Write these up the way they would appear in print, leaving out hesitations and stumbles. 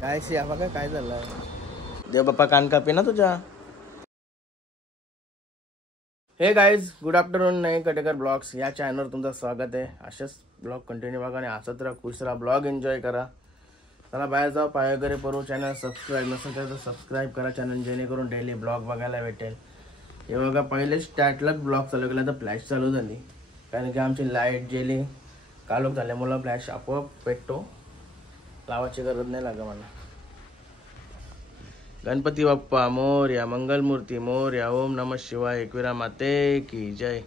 काय शी बघा काय झालं. देव बाप्पा कान कापे ना तुझ्या. हे गाईज, गुड आफ्टरनून. नाही कटेकर ब्लॉग्स या चॅनलवर तुमचं स्वागत आहे. असेच ब्लॉग कंटिन्यू बघा आणि असंच राहा, खुश राहा, ब्लॉग एन्जॉय करा. चला बाहेर जाऊ, पाय वगैरे पडू. चॅनल सबस्क्राईब नसेल तर सबस्क्राईब करा चॅनल, जेणेकरून डेली ब्लॉग बघायला भेटेल. हे बघा, पहिले स्टार्टलाच ब्लॉग चालू केला तर फ्लॅश चालू झाली, कारण की आमची लाईट गेली कालोख झाल्यामुळं. फ्लॅश आपोआप पेटतो, लावायची गरज नाही लागा मला. गणपती बाप्पा मोरया, मंगलमूर्ती मोरया. ओम नमः शिवाय. एकविरा माते की जय.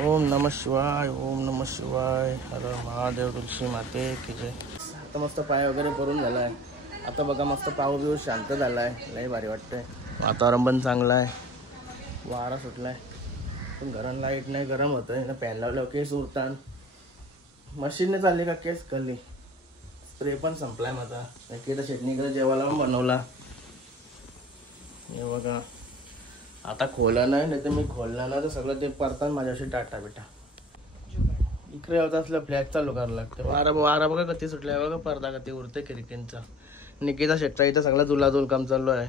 ओम नमः शिवाय, ओम नमः शिवाय. हर महादेव. तुलसी माते की जय. आता मस्त पाय वगैरे पडून झालाय. आता बघा मस्त पाऊस बिऊस शांत झालाय, लय भारी वाटतंय. वातावरण पण चांगलं आहे, वारा सुटलाय. पण घरात लाईट नाही, गरम होतंय ना. फॅन लावल्यावर केस उरतात. मशीनने चालली का केस कल्ली. स्प्रे पण संपलाय माझा. एकेदा चटणीकडे जेवायला पण बनवला. हे बघा, आता खोला नाही तर मी खोलला ना तर सगळं ते परतात माझ्याशी टाटा बिटा. इकडे होत असलं फ्लॅट चालू करायला लागतं. वारा बघा कधी सुटलाय बघा, पडदा कधी उरते खिडकींचा. निकिता शेटचा इथं सगळा जुलाजूल काम चालू आहे.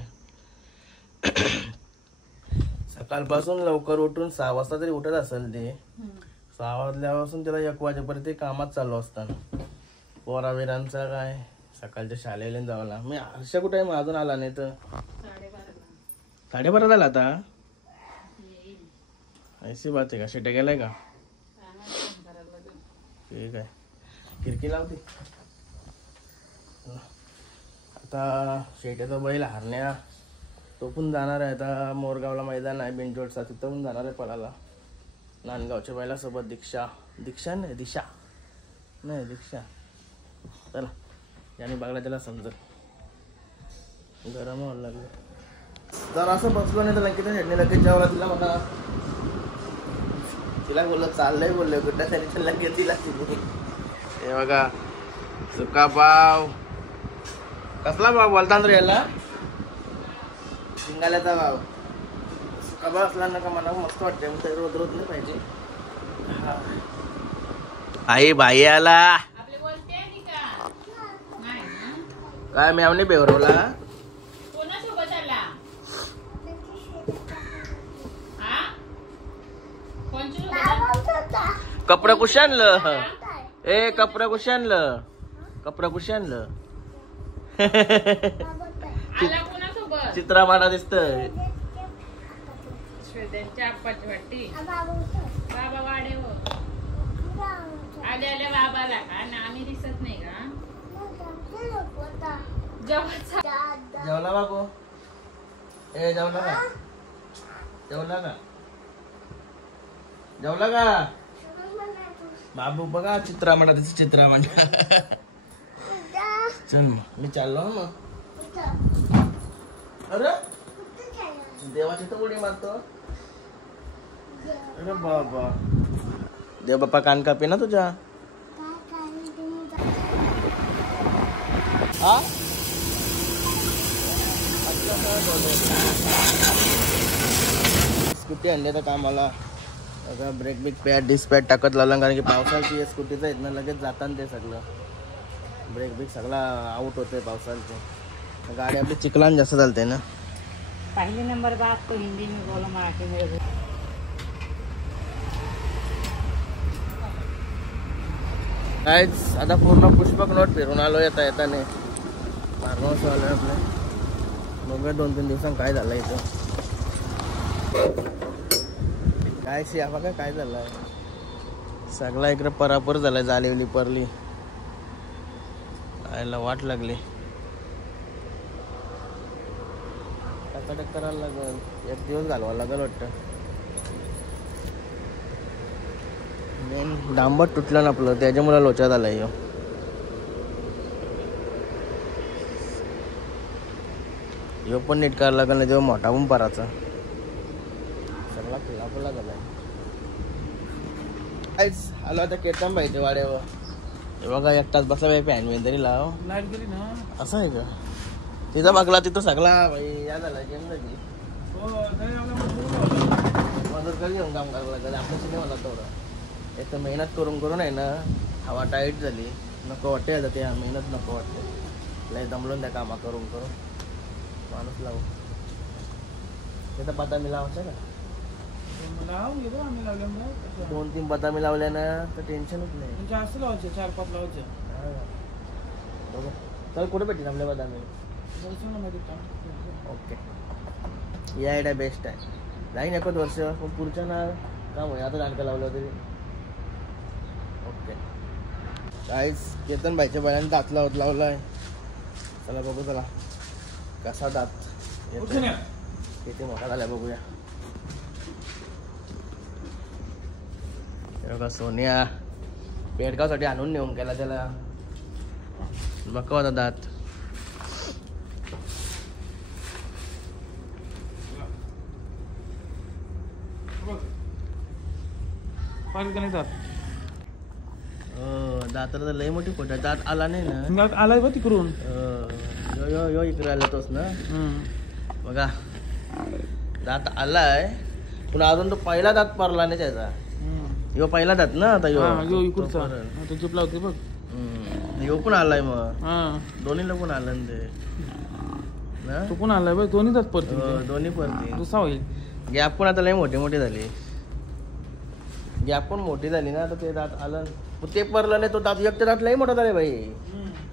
सकाळपासून लवकर उठून 6 वाजता तरी उठत असेल ते. 6 वाजल्यापासून त्याला 1 वाजेपर्यंत कामात चालू असताना. पोराविरांचा काय सकाळच्या शाळेला जावला. मी हर्ष कुठे आहे, अजून आला नाही तर. 12:30 झाला आता. ऐसी बात आहे का. शेटे गेलाय का. ठीक आहे, खिडकी लावते. आता शेट्याचा बैल हरण्या तो पण जाणार आहे. आता मोरगावला मैदान आहे बिंजोडचा, तिथं पण जाणार आहे पळाला. नांदगावच्या बैलासोबत दिक्षा दिक्षा. चला याने बघला त्याला समजत. गरम व्हायला लागलं. जर असं बसलो नाही तर लंकेच्या शेटने लगेच जेवला. तिला बोललं चाललंय, बोललं कुठल्या तरी लंके तिला. हे बघा सुका पाव. कसला भाव बोलता रे याला. शिंगाल्याचा भाव. सुका भाव असला ना का मला मस्त वाटतंय. मग रोज रोज नाही पाहिजे. आई बाई आला काय मी आम्ही बेवरवला. कपडा कुठे आणलं. ए कपडा कुठे आणलं. कपडा कुठे आणलं. चित्रा माडा दिसतंय. जेवला बाबू. ए जेवला का. जेवला का बाबू. बघा चित्रा म्हणा तिचं. चित्रा म्हणजे चल मग मी चाललो मग. अरे देवाची तर उडी मारतो. अरे बाबा, देव बाप्पा कान कापे ना तुझ्या. हा स्कूटी आणली तर कामाला. ब्रेक बिक पॅड डिस्पॅड टाकत लावला, कारण की पावसाची स्कूटीचं आहेत ना लगेच जाताना ते सगळं ब्रेक बिक सगळा आउट होतंय पावसाचं. गाडी आपली चिखलान जास्त चालते ना. पहले नंबर बात तो हिंदी में बोलो, मराठी में. काहीच आता पूर्ण पुष्पक नोट फिरून आलो येता येताने. फार्महाऊस आलोय आपलं. बघा 2-3 दिवसांनी काय झालं इथं. काय शी बघा काय झालंय. सगळा इकडे परापर झालाय. जालीवली परली आयला वाट लागली. टकाटक करायला लागल. 1 दिवस घालवा लागल वाटतं. मेन डांबर तुटलं ना आपलं, त्याच्यामुळे लोचा झालाय. ह्यो पण नीट करायला लागल ना, तेव्हा मोठा पण पराचा सगळा फुला झालाय. आलो आता केतन पाहिजे वाड्यावर. हे बघा 1 तास बसा फॅन वेन तरी लाव. लाईट गेली ना. असं आहे का. तिथं बघला तिथं सगळा भाई या झाला गेम झाली. मदत घेऊन काम करायला लागलं आपल्या सिनेमाला. तेवढं एक तर मेहनत करून आहे ना, हवा टाईट झाली. नको वाटते आता ते मेहनत नको वाटते. लय दमलून त्या कामा करून करून माणूस लावू. तिथं बदामी लावायचं का? 2-3 बदामी लावल्या ना तर टेन्शनच नाही. जास्त लावायचे 4-5 लावायचे. बघू चल कुठे भेटेल आपल्या बदामी. ओके ही आयडिया बेस्ट आहे. जाईन एकच वर्ष पण पुढच्या ना काम होईल. आता दांडका लावलं तरी ओके. काहीच केतन भाईच्या बैलांनी दात लावलाय. चला बघू चला कसा दात किती मोठा झाला बघूया. बघा सोनिया पेडगावसाठी आणून नेऊन गेला त्याला. बघा होता दात. दाताला तर लय मोठी फोट. दात आला नाही ना. आलाय बघ तिकडून. यो इकडे आला तोच ना. बघा दात आलाय पण अजून तो पहिला दात पडला नाही त्याचा. यो पहिला दात ना आता यो इकडचा चिप लावते बघ. यो पण आलाय मग. दोन्हीला पण आलं ते ना. तो पण आलाय बघ. दोन्ही दात पडते. दोन्ही पडते. दुसरा होईल. गॅप पण आता लय मोठी झाली. गॅप पण मोठी झाली ना. आता ते दात आलं ते पडलं नाही. तो दात एकटे दात लय मोठा झाले भाई.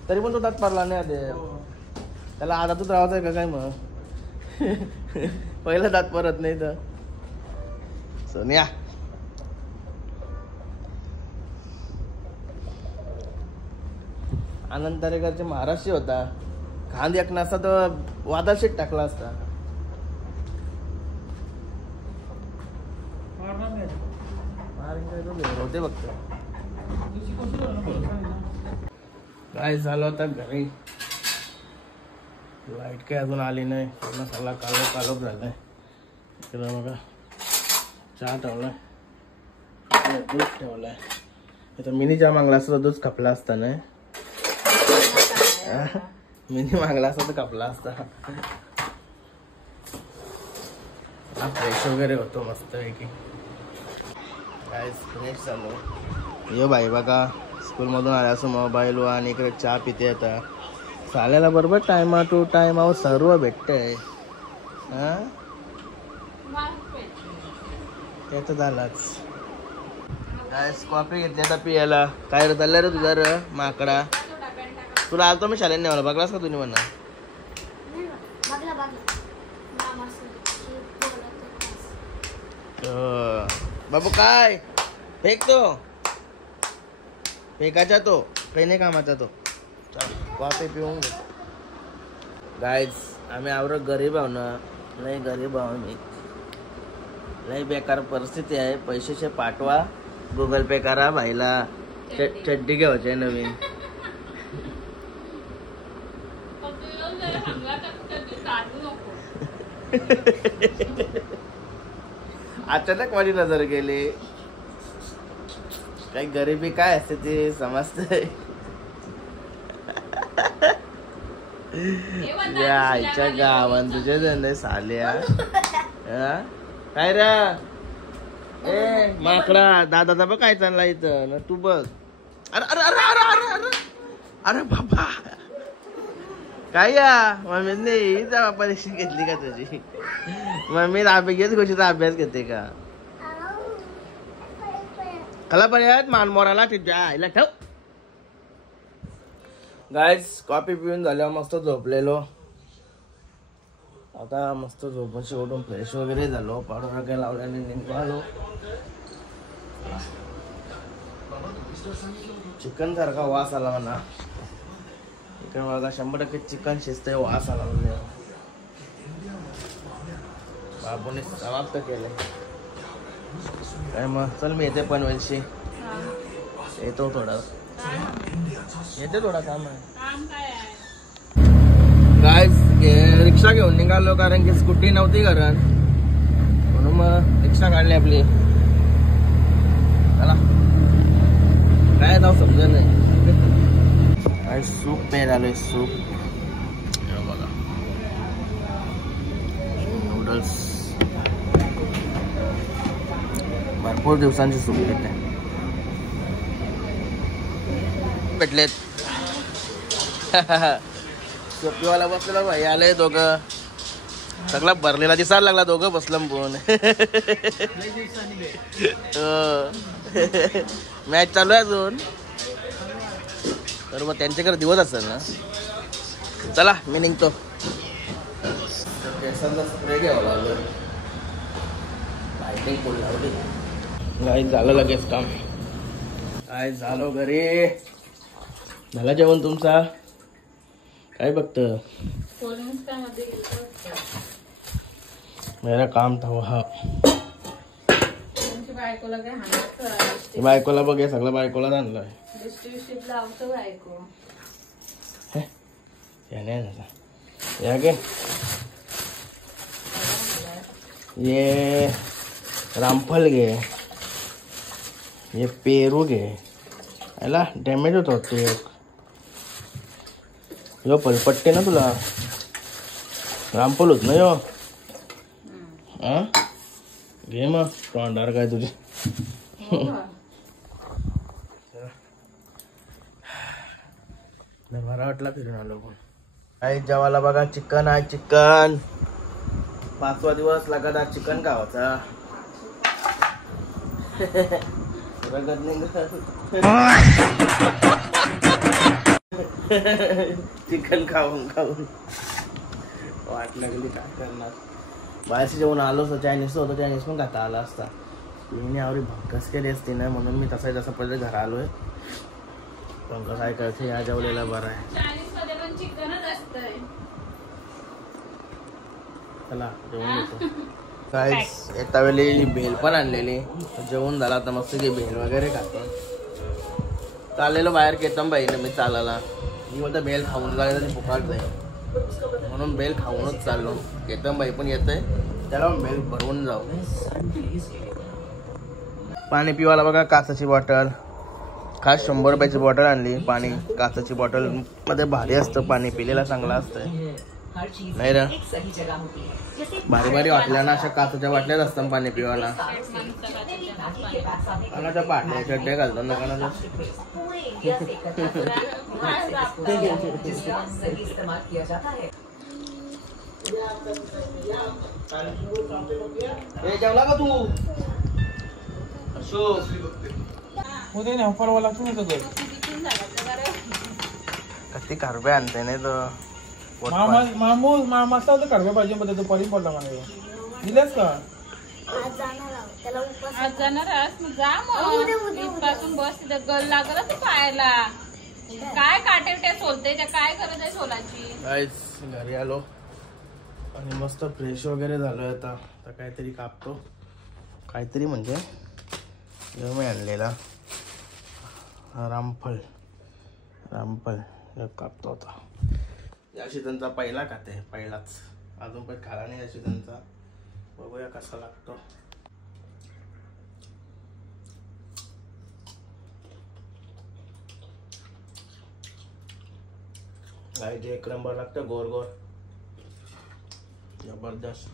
तरी पण तो दात पडला नाही. त्याला आदातच राहायचं का काय मग. पहिला दात परत नाही तर सोनिया. आनंद तारेकरचे महाराष्ट्री होता. खांद एक नसता तर वादळशीट टाकला असता. होते बघतो काय झालं होता घरी. लाईट काय अजून आली नाही. पूर्ण सगळा कालोख झालाय. इकडे बघा चहा ठेवलाय. दूध ठेवलाय. इथं मिनी चहा मागला असता तर दूध खपला असता नाही. मिनी मागला असता तर खपला असता. फ्रेश वगैरे होतो मस्त पैकी. काय फ्रेश झालो. यो बाई बघा स्कूलमधून आल्या असं मोबाईल वर आणि इकडे चहा पिते. आता चालायला बरोबर टाइमा टू टाइम सर्व भेटतंय. ते तर झालाच. काय कॉफी घेतली आता पियाला. काय रे चाललं रे तुझा र माकडा. तुला आलतो मी शाळेत नेवाला. बघलास का तुम्ही म्हणा. बाबू काय फेकतो. फेकायचा तो काही नाही कामाचा तो. कॉफी पिऊन गाईज आम्ही आवरत गरीब आहो ना. नाही गरीब आहो मी. लई बेकार परिस्थिती आहे. पैसे पाठवा. गुगल पे करा भाईला. चड्डी घ्यायची नवीन. अचानक माझी नजर गेली. काही गरिबी काय असते ते समजतंय. आईच्या गावान तुझ्या धंदे साल्या. काय रे ए माकडा दादा बघ काय चालला इथं ना. तू बघ. अरे अरे अरे अरे अरे अरे अरे बाबा काय या मम्मीने परीक्षा घेतली का तुझी. मम्मी अभ्यास गोष्टीचा अभ्यास घेते का. खला पर्यंत मानमोराला आईला ठेव. गाईज कॉफी पिऊन झाल्यावर मस्त झोपलेलो. आता मस्त झोपून शेवटून फ्रेश वगैरे झालो. पावडर वगैरे लावल्याने निघालो. चिकन सारखा वास आला म्हणा. इकडे बघा 100% चिकन शिजतंय. वास आला म्हणजे बाबूने समाप्त केले. काय मग चल मी येते पनवेलशी. येतो थोडा. येते थोडा काम आहे. गाईज रिक्षा घेऊन निघालो कारण की स्कूटी नव्हती घरात म्हणून मग रिक्षा काढली आपली. चला काय नाव समजत नाही. काय सूप प्यायला आलोय. सूप बघा नूडल्स. भरपूर दिवसांची सूप घेते. भेटलेत. टोपीवाला बसलेला भाई आले दोघं. सगळा भरलेला दिसायला लागला दोघं बसलं पण. मॅच चालू आहे अजून तर मग त्यांच्याकडे दिवस असेल ना. चला मी निघतो. झालं लगेच काम. काय झालं घरी. झाला जेवण तुमचा. काय बघत मेरा काम था वहा. बायकोला बघ हे सगळं बायकोला आणलंय. ये रामफल घे. ये पेरू घे. याला डॅमेज होत होते. यो पलपट्टे ना तुला. रामफल होत ना यो. हा घे मग तोंडार काय तुझे. बरा वाटला फिरून आलो पण. आई जेवायला बघा चिकन आहे. चिकन 5वा दिवस लगातार चिकन खावायचा. चिकन खाऊन खाऊन वाट लागली. काय करणार. बाहेरशी जेवण आलो असतं. चायनीज होतं. चायनीज पण खाता आला असता. मी आवडी भक्कस केली असती ना म्हणून मी तसा जसा पहिले घरा आलोय. पण कसं ऐकायचं या जेवलेला बरं आहे. चला जेवण घेतो. काय येता वेळी भेल पण आणलेली. जेवण झाला आता मस्त की भेल वगैरे खातो. चाललेलो बाहेर केतन बाईने मी चालायला. मी म्हणतो भेल खाऊन जायला फुकाट जाईल म्हणून भेल खाऊनच चाललो. केतन बाई पण येतंय त्याला भेल भरवून जाऊ. पाणी पिवायला बघा काचाची बॉटल. खास 100 रुपयाची बॉटल आणली. पाणी काचाची बॉटल मध्ये भारी असतं पाणी. पिलेला चांगला असतंय नाही रे. भारी भारी वाटल्या ना अशा काचाच्या बाटल्याच असतात पाणी पिवायला. कानाच्या पाटल्या चड्ड्या घालतात ना कानाच्या. जेवला का तू अशोक. कधी कारबे आणते नाही तर मस्त होतं कारबे पाहिजे पण त्याचं परी पडला मला. दिलेस का आज जाणार जा मग. इथपासून बस तिथं गल लागला तू पाहायला. काय काटे सोलते त्या. काय करत आहे सोलाची. घरी आलो आणि मस्त फ्रेश वगैरे झालोय. आता काहीतरी कापतो. काहीतरी म्हणजे मी आणलेला रामफल कापतो होता. या सीझनचा पहिला खाते. पहिलाच अजून पण खाला नाही या सीझनचा. बघूया कसा लागतो. गायचे 1 नंबर लागतं. गोर गोर जबरदस्त.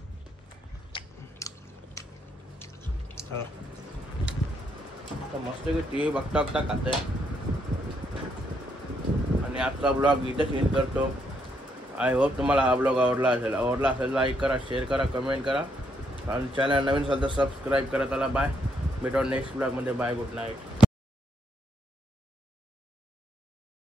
मस्त की टीव्ही बघता बघता खाते. आणि आजचा ब्लॉग इथे एंड करतो. आय होप तुम्हाला हा ब्लॉग आवडला असेल. लाईक करा, शेअर करा, कमेंट करा आणि चॅनल नवीन असेल तर सबस्क्राईब करा. त्याला बाय. भेटू नेक्स्ट ब्लॉग मध्ये. बाय. Good night.